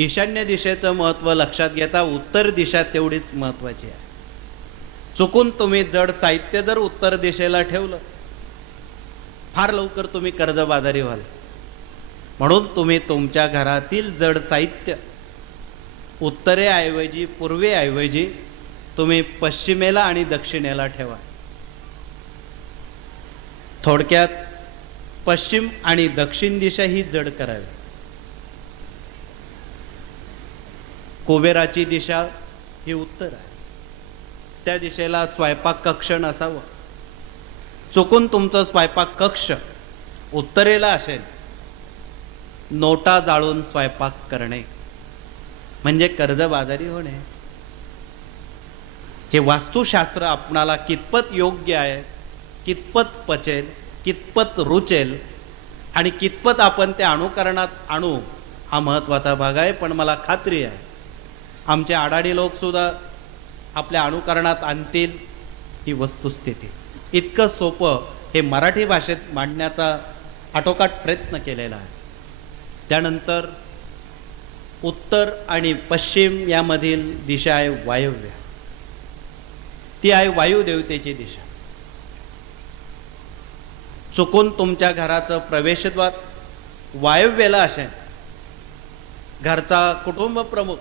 ईशान्य दिशेचं महत्त्व लक्षात घेता उत्तर दिशा तेवढीच महत्त्वाची आहे. चुकून तुम्ही जड साहित्य जर उत्तर दिशेला ठेवलं फार लवकर तुम्ही कर्जबाजारी व्हाल. म्हणून तुम्ही तुमच्या घरातील जड साहित्य उत्तरेऐवजी पूर्वेऐवजी तुम्ही पश्चिमेला आणि दक्षिणेला ठेवा. थोडक्यात पश्चिम आणि दक्षिण दिशा ही जड करावी. कुबेराची दिशा ही उत्तर आहे. त्या दिशेला स्वयंपाक कक्ष नसावं. चुकून तुमचं स्वयंपाक कक्ष उत्तरेला असेल. नोटा जाळून स्वयंपाक करणे. म्हणजे कर्जबाजारी होणे. हे वास्तुशास्त्र आपणाला कितपत योग्य आहे कितपत पचेल कितपत रुचेल आणि कितपत आपण त्या अनुकरणात आणू हा महत्त्वाचा भाग आहे पण मला खात्री आहे. आमचे आडाडी लोकसुद्धा आपल्या अनुकरणात आणतील ही वस्तुस्थिती. इतकं सोपं हे मराठी भाषेत मांडण्याचा आटोकाट प्रयत्न केलेला आहे. त्यानंतर उत्तर आणि पश्चिम यामधील दिशा आहे वायव्य. ती आहे वायुदेवतेची दिशा. चुकून तुमच्या घराचं प्रवेशद्वार वायव्यला असेल. घरचा कुटुंब प्रमुख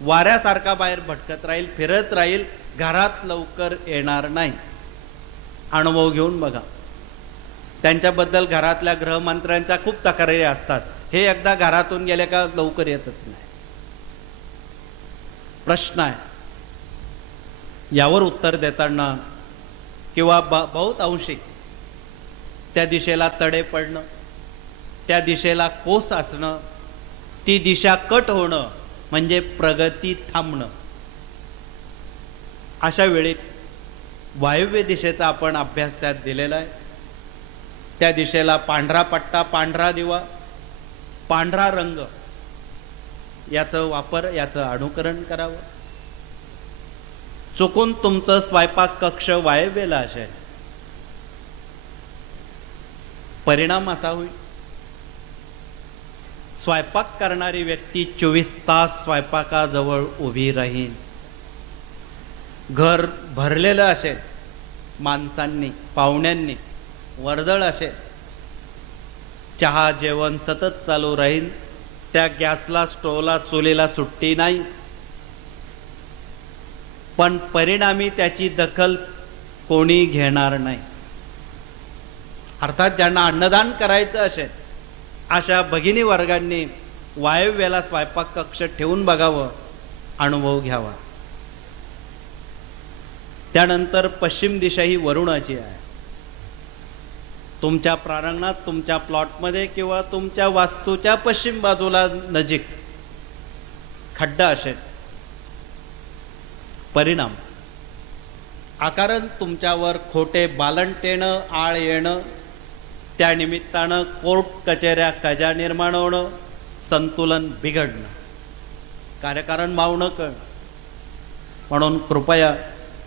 वाऱ्यासारखा बाहेर भटकत राहील फिरत राहील घरात लवकर येणार नाही. अनुभव घेऊन बघा. त्यांच्याबद्दल घरातल्या गृहमंत्र्यांच्या खूप तक्रारी असतात. हे एकदा घरातून गेले का लवकर येतच नाही. प्रश्न आहे. यावर उत्तर देताना किंवा ब बहुत अंशिक त्या दिशेला तडे पडणं त्या दिशेला कोस असणं ती दिशा कट होणं म्हणजे प्रगती थांबणं. अशा वेळी वायव्य दिशेचा आपण अभ्यास त्यात दिलेला आहे. त्या दिशेला पांढरा पट्टा पांढरा दिवा पांढरा रंग याचं वापर याचं अनुकरण करावं. चुकून तुमचं स्वयंपाक कक्ष वायव्यला असेल. परिणाम असा होईल. स्वयंपाक करणारी व्यक्ती चोवीस तास स्वयंपाकाजवळ उभी राहील घर भरलेलं असेल माणसांनी पाहुण्यांनी वर्दळ असेल. चहा जेवण सतत चालू राहील त्या गॅसला स्टोवला चुलीला सुट्टी नाही. पण परिणामी त्याची दखल कोणी घेणार नाही. अर्थात ज्यांना अन्नदान करायचं असेल अशा भगिनी वर्गांनी वायव्याला स्वयंपाक कक्ष ठेवून बघावं अनुभव घ्यावा. त्यानंतर पश्चिम दिशा ही वरुणाची आहे. तुमच्या प्रारंगणात तुमच्या प्लॉटमध्ये किंवा तुमच्या वास्तूच्या पश्चिम बाजूला नजीक खड्डा असेल. परिणाम. आकारण तुमच्यावर खोटे बालंट येणं आळ येणं त्या निमित्तानं कोर्ट कचेऱ्या कजा निर्माण होणं संतुलन बिघडणं. कार्यकारण मावणं कळणं. म्हणून कृपया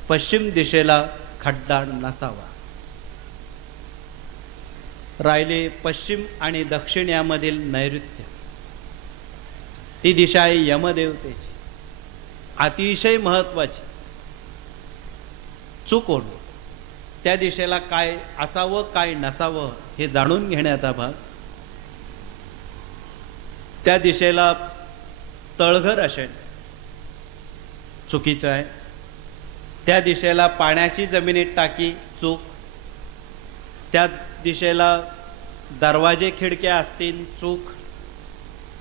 पश्चिम दिशेला खड्डा नसावा. राहिले पश्चिम आणि दक्षिण यामधील नैऋत्य. ती दिशा आहे यमदेवतेची. अतिशय महत्वाची होणं त्या दिशेला काय असावं काय नसावं हे जाणून घेण्याचा भाग. त्या दिशेला तळघर असेल चुकीचं आहे. त्या दिशेला पाण्याची जमिनीत टाकी चूक. त्या दिशेला दरवाजे खिडक्या असतील चूक.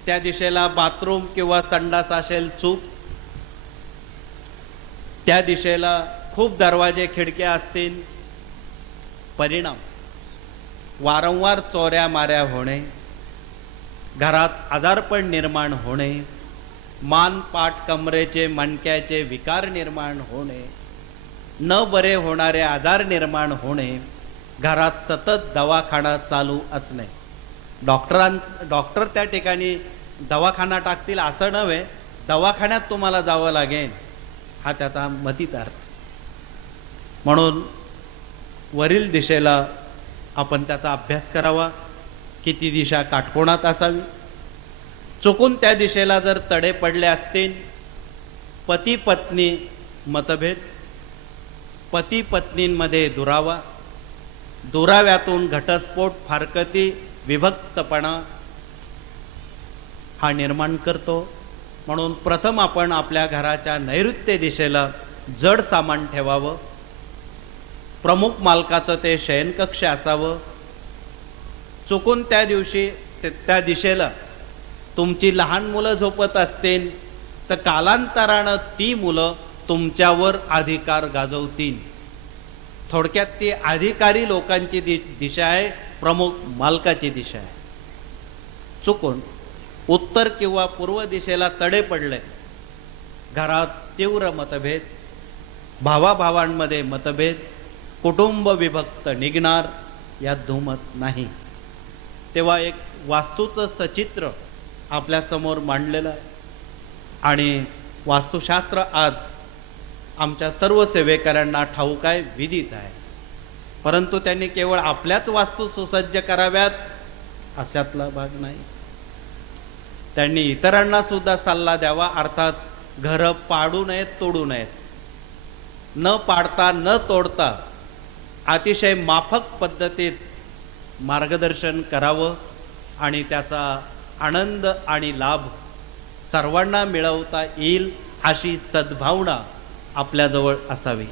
त्या दिशेला बाथरूम किंवा संडास असेल चूक. त्या दिशेला खूप दरवाजे खिडक्या असतील परिणाम. वारंवार चोऱ्या माऱ्या होणे घरात आजारपण निर्माण होणे मान पाठ कमरेचे मणक्याचे विकार निर्माण होणे न बरे होणारे आजार निर्माण होणे घरात सतत दवाखाना चालू असणे. डॉक्टरां डॉक्टर त्या ठिकाणी दवाखाना टाकतील असं नव्हे दवाखान्यात तुम्हाला जावं लागेल हा त्याचा मतीत अर्थ. म्हणून वरील दिशेला आपण त्याचा अभ्यास करावा. किती दिशा काटकोणात असावी? चुकून त्या दिशेला जर तडे पडले असतील पती पत्नी मतभेद पती पत्नींमध्ये दुरावा दुराव्यातून घटस्फोट फारकती विभक्तपणा हा निर्माण करतो. म्हणून प्रथम आपण आपल्या घराच्या नैऋत्य दिशेला जड सामान ठेवावं. प्रमुख मालकाचं ते शयनकक्ष असावं. चुकून त्या दिवशी त्या दिशेला तुमची लहान मुलं झोपत असतील तर कालांतरानं ती मुलं तुमच्यावर अधिकार गाजवतील. थोडक्यात ती अधिकारी लोकांची दि दिशा आहे प्रमुख मालकाची दिशा आहे. चुकून उत्तर किंवा पूर्व दिशेला तडे पडले. घरात तीव्र मतभेद भावाभावांमध्ये मतभेद कुटुंब विभक्त निघणार यात धुमत नाही. तेव्हा एक वास्तूचं सचित्र आपल्यासमोर मांडलेलं आहे. आणि वास्तुशास्त्र आज आमच्या सर्व सेवेकऱ्यांना ठाऊक आहे विदित आहे. परंतु त्यांनी केवळ आपल्याच वास्तू सुसज्ज कराव्यात अशातला भाग नाही. त्यांनी इतरांना सुद्धा सल्ला द्यावा अर्थात घरं पाडू नयेत तोडू नयेत. न पाडता न तोडता अतिशय माफक पद्धतीत मार्गदर्शन करावं आणि त्याचा आनंद आणि लाभ सर्वांना मिळवता येईल अशी सद्भावना आपल्याजवळ असावी.